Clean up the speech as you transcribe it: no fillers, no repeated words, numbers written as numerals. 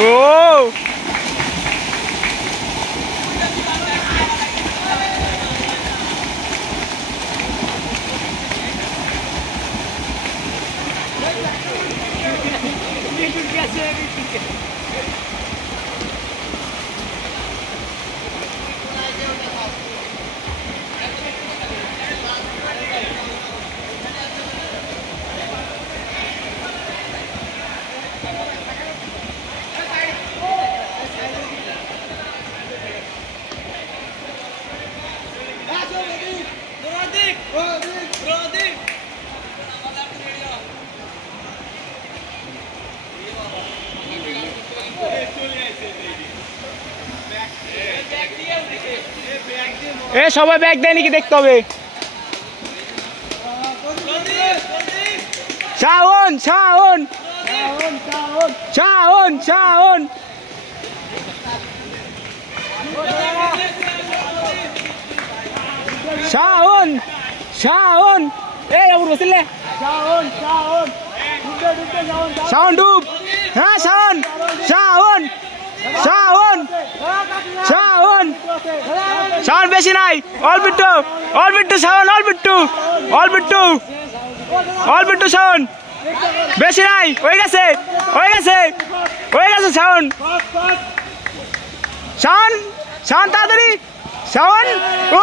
ও এ সবাই ব্যাগ দেয় নাকি দেখতে হবে। শাওন শাওন শাওন শাওন শাওন শাওন এই আবুর বসলে শাওন শাওন শাওন ডুব হ্যাঁ শাওন শাওন শাওন শাওন শাওন বেশি নাই অল্প শাওন অল্প শাওন বেশি নাই হয়ে গেছে শাওন শাওন শাওন তাড়াতাড়ি শাওন ও